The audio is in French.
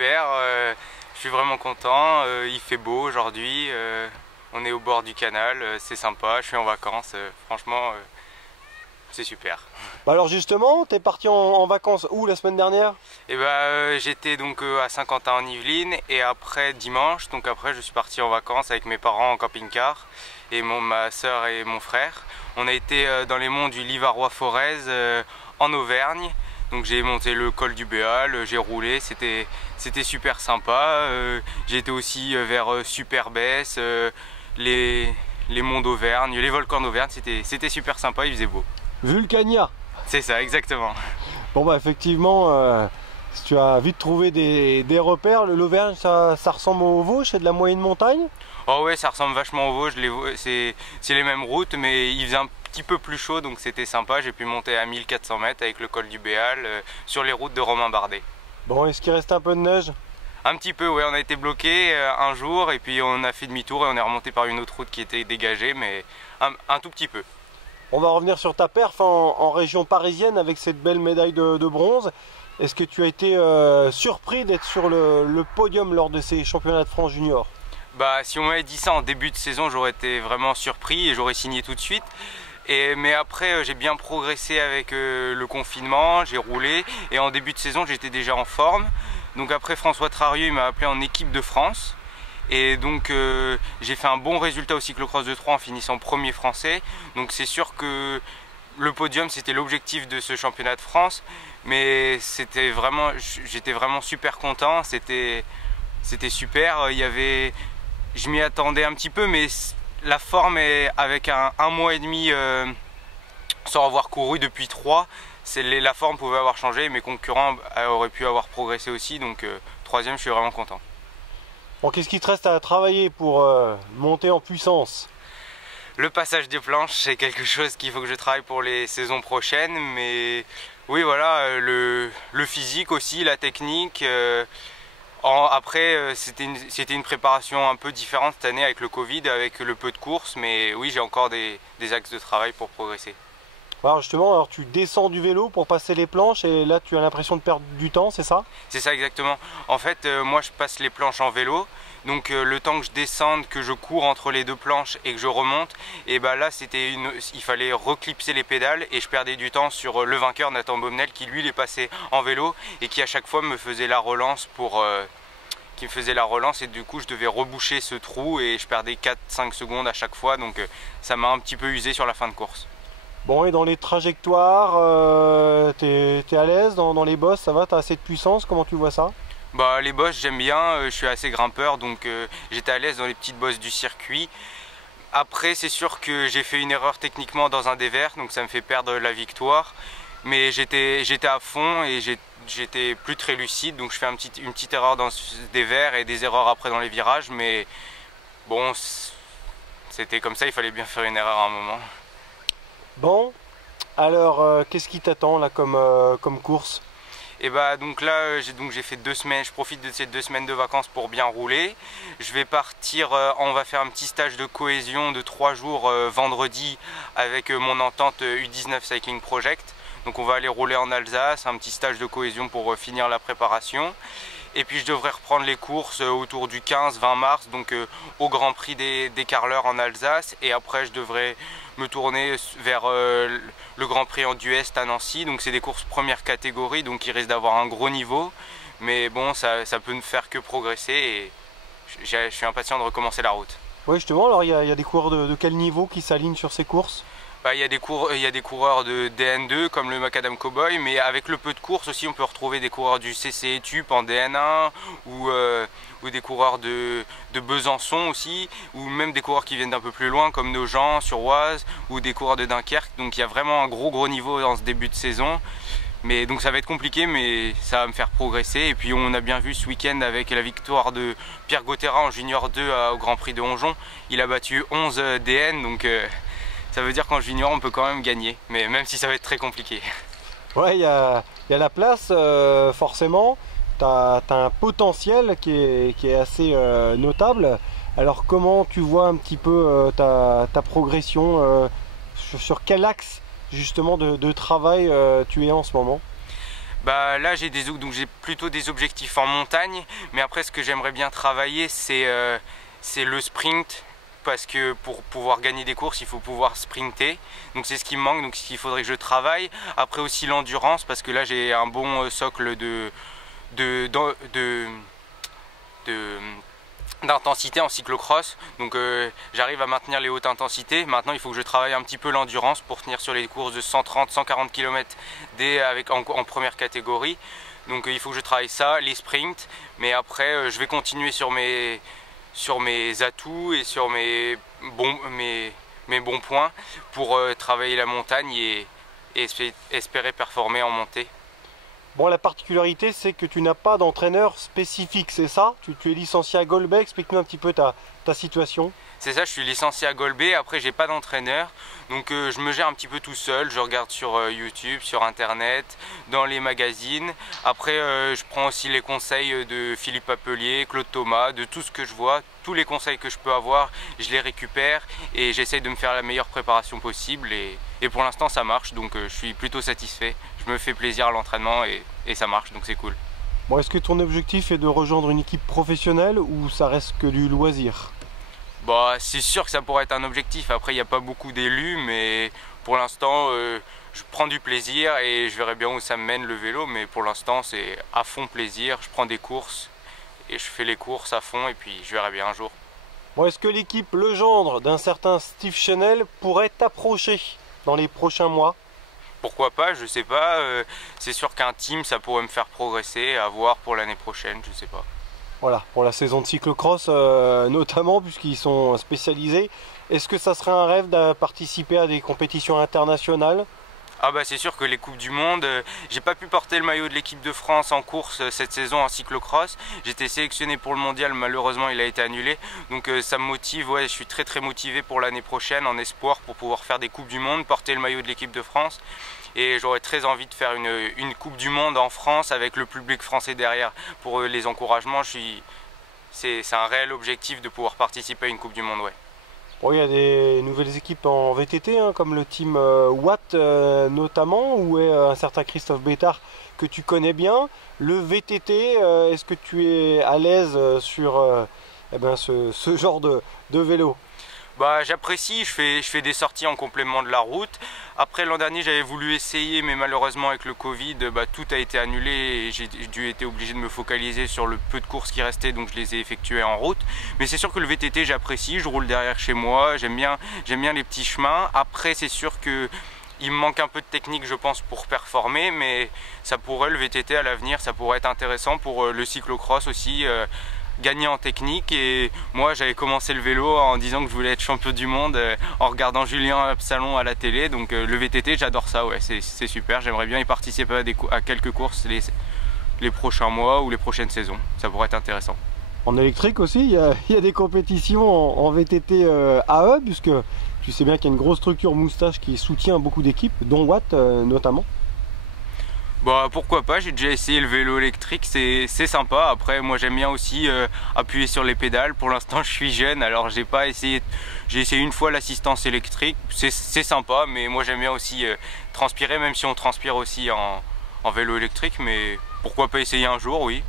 super, je suis vraiment content, il fait beau aujourd'hui, on est au bord du canal, c'est sympa, je suis en vacances, franchement c'est super. Bah alors justement, t'es parti en vacances où la semaine dernière? Et j'étais donc à Saint-Quentin-en-Yvelines et après dimanche, donc après je suis parti en vacances avec mes parents en camping-car et ma soeur et mon frère. On a été dans les monts du Livarois-Forez en Auvergne. Donc j'ai monté le col du Béal, j'ai roulé, c'était super sympa. J'ai été aussi vers Superbès, les monts d'Auvergne, les volcans d'Auvergne, c'était super sympa, il faisait beau. Vulcania. C'est ça, exactement. Bon bah effectivement, si tu as vite trouvé des repères, l'Auvergne ça ressemble au Vosges, c'est de la moyenne montagne? Oh ouais, ça ressemble vachement au Vosges, c'est les mêmes routes mais il faisait un petit peu plus chaud donc c'était sympa. J'ai pu monter à 1400 mètres avec le col du Béal sur les routes de Romain Bardet. Bon, est-ce qu'il reste un peu de neige? Un petit peu, ouais, on a été bloqué un jour et puis on a fait demi-tour et on est remonté par une autre route qui était dégagée mais un tout petit peu. On va revenir sur ta perf en région parisienne avec cette belle médaille de bronze. Est-ce que tu as été surpris d'être sur le podium lors de ces championnats de France junior? Bah, si on m'avait dit ça en début de saison, j'aurais été vraiment surpris et j'aurais signé tout de suite. Mais après, j'ai bien progressé avec le confinement, j'ai roulé et en début de saison, j'étais déjà en forme. Donc après, François Trarieux, il m'a appelé en équipe de France. Et donc j'ai fait un bon résultat au cyclocross de Troyes en finissant premier français. Donc c'est sûr que le podium c'était l'objectif de ce championnat de France. Mais j'étais vraiment super content, c'était super. Je m'y attendais un petit peu mais la forme est avec un mois et demi sans avoir couru depuis Troyes. La forme pouvait avoir changé, mes concurrents auraient pu avoir progressé aussi. Donc troisième, je suis vraiment content. Bon, qu'est-ce qui te reste à travailler pour monter en puissance? Le passage des planches, c'est quelque chose qu'il faut que je travaille pour les saisons prochaines. Mais oui, voilà, le physique aussi, la technique. Après, c'était une préparation un peu différente cette année avec le Covid, avec le peu de courses. Mais oui, j'ai encore des axes de travail pour progresser. Alors justement, tu descends du vélo pour passer les planches et là tu as l'impression de perdre du temps, c'est ça? C'est ça exactement. En fait, moi je passe les planches en vélo. Donc le temps que je descende, que je cours entre les deux planches et que je remonte, et bah là il fallait reclipser les pédales et je perdais du temps sur le vainqueur Nathan Baumnel qui lui les passait en vélo et qui à chaque fois me faisait la relance et du coup je devais reboucher ce trou et je perdais 4-5 secondes à chaque fois donc ça m'a un petit peu usé sur la fin de course. Bon, et dans les trajectoires, t'es à l'aise dans les bosses, ça va, t'as assez de puissance, comment tu vois ça? Bah les bosses j'aime bien, je suis assez grimpeur donc j'étais à l'aise dans les petites bosses du circuit. Après c'est sûr que j'ai fait une erreur techniquement dans un dévers donc ça me fait perdre la victoire. Mais j'étais à fond et j'étais plus très lucide donc je fais une petite erreur dans ce dévers et des erreurs après dans les virages. Mais bon, c'était comme ça, il fallait bien faire une erreur à un moment. Bon, alors qu'est-ce qui t'attend là comme course? Et bah donc là j'ai fait 2 semaines, je profite de ces 2 semaines de vacances pour bien rouler. Je vais partir, on va faire un petit stage de cohésion de 3 jours vendredi avec mon entente U19 Cycling Project. Donc on va aller rouler en Alsace, un petit stage de cohésion pour finir la préparation. Et puis je devrais reprendre les courses autour du 15-20 mars, donc au Grand Prix des Carleurs en Alsace. Et après je devrais me tourner vers le Grand Prix en Duest à Nancy. Donc c'est des courses première catégorie, donc il risque d'avoir un gros niveau. Mais bon, ça peut ne faire que progresser et je suis impatient de recommencer la route. Oui, justement, alors il y a des coureurs de quel niveau qui s'alignent sur ces courses? Bah, il y a des coureurs de DN2 comme le Macadam Cowboy, mais avec le peu de courses aussi on peut retrouver des coureurs du CC Etup en DN1 ou des coureurs de Besançon aussi, ou même des coureurs qui viennent d'un peu plus loin comme Nogent sur Oise ou des coureurs de Dunkerque. Donc il y a vraiment un gros niveau dans ce début de saison. Mais donc ça va être compliqué mais ça va me faire progresser. Et puis on a bien vu ce week-end avec la victoire de Pierre Gauthierat en Junior 2 au Grand Prix de Honjon. Il a battu 11 DN donc ça veut dire qu'en junior on peut quand même gagner, mais même si ça va être très compliqué. Ouais, il y a la place, forcément. Tu as un potentiel qui est assez notable. Alors comment tu vois un petit peu ta progression sur quel axe justement de travail tu es en ce moment? Bah là j'ai plutôt des objectifs en montagne, mais après ce que j'aimerais bien travailler c'est le sprint, parce que pour pouvoir gagner des courses il faut pouvoir sprinter, donc c'est ce qui me manque, donc il faudrait que je travaille. Après aussi l'endurance, parce que là j'ai un bon socle d'intensité en cyclocross, donc j'arrive à maintenir les hautes intensités. Maintenant il faut que je travaille un petit peu l'endurance pour tenir sur les courses de 130-140 km en première catégorie, donc il faut que je travaille ça, les sprints, mais après je vais continuer sur mes atouts et sur mes bons points pour travailler la montagne et espérer performer en montée. Bon, la particularité, c'est que tu n'as pas d'entraîneur spécifique, c'est ça? Tu es licencié à Golbet, explique-nous un petit peu ta situation. C'est ça, je suis licencié à Golbet, après j'ai pas d'entraîneur, donc je me gère un petit peu tout seul, je regarde sur YouTube, sur internet, dans les magazines. Après je prends aussi les conseils de Philippe Appelier, Claude Thomas, de tout ce que je vois, tous les conseils que je peux avoir, je les récupère et j'essaye de me faire la meilleure préparation possible et pour l'instant ça marche, donc je suis plutôt satisfait. Je me fais plaisir à l'entraînement et ça marche, donc c'est cool. Bon, est-ce que ton objectif est de rejoindre une équipe professionnelle ou ça reste que du loisir? Bah, c'est sûr que ça pourrait être un objectif. Après, il n'y a pas beaucoup d'élus, mais pour l'instant, je prends du plaisir et je verrai bien où ça me mène le vélo. Mais pour l'instant, c'est à fond plaisir. Je prends des courses et je fais les courses à fond et puis je verrai bien un jour. Bon, est-ce que l'équipe Legendre d'un certain Steve Chenel pourrait t'approcher dans les prochains mois? Pourquoi pas, je sais pas. C'est sûr qu'un team, ça pourrait me faire progresser. À voir pour l'année prochaine, je sais pas. Voilà, pour la saison de cyclocross notamment, puisqu'ils sont spécialisés. Est-ce que ça serait un rêve de participer à des compétitions internationales? Ah bah c'est sûr que les Coupes du Monde, j'ai pas pu porter le maillot de l'équipe de France en course cette saison en cyclocross. J'étais sélectionné pour le mondial, malheureusement il a été annulé. Donc ça me motive, ouais, je suis très motivé pour l'année prochaine en espoir pour pouvoir faire des Coupes du Monde, porter le maillot de l'équipe de France. Et j'aurais très envie de faire une Coupe du Monde en France avec le public français derrière. Pour les encouragements, c'est un réel objectif de pouvoir participer à une Coupe du Monde, ouais. Bon, il y a des nouvelles équipes en VTT, hein, comme le team Watt notamment, où est un certain Christophe Bétard que tu connais bien. Le VTT, est-ce que tu es à l'aise sur ce genre de vélo? Bah, j'apprécie, je fais des sorties en complément de la route. Après l'an dernier j'avais voulu essayer, mais malheureusement avec le Covid, tout a été annulé et j'ai été obligé de me focaliser sur le peu de courses qui restaient, donc je les ai effectuées en route. Mais c'est sûr que le VTT j'apprécie, je roule derrière chez moi, j'aime bien les petits chemins. Après c'est sûr que il me manque un peu de technique je pense pour performer, mais ça pourrait, le VTT à l'avenir, ça pourrait être intéressant pour le cyclocross aussi. Gagner en technique, et moi j'avais commencé le vélo en disant que je voulais être champion du monde en regardant Julien Absalon à la télé, donc le VTT j'adore ça, ouais, c'est super, j'aimerais bien y participer à quelques courses les prochains mois ou les prochaines saisons, ça pourrait être intéressant. En électrique aussi, il y a des compétitions en VTT AE, puisque tu sais bien qu'il y a une grosse structure Moustache qui soutient beaucoup d'équipes, dont Watt notamment. Bah pourquoi pas, j'ai déjà essayé le vélo électrique, c'est sympa. Après moi j'aime bien aussi appuyer sur les pédales. Pour l'instant je suis jeune, alors j'ai essayé une fois l'assistance électrique, c'est sympa, mais moi j'aime bien aussi transpirer, même si on transpire aussi en vélo électrique, mais pourquoi pas essayer un jour, oui.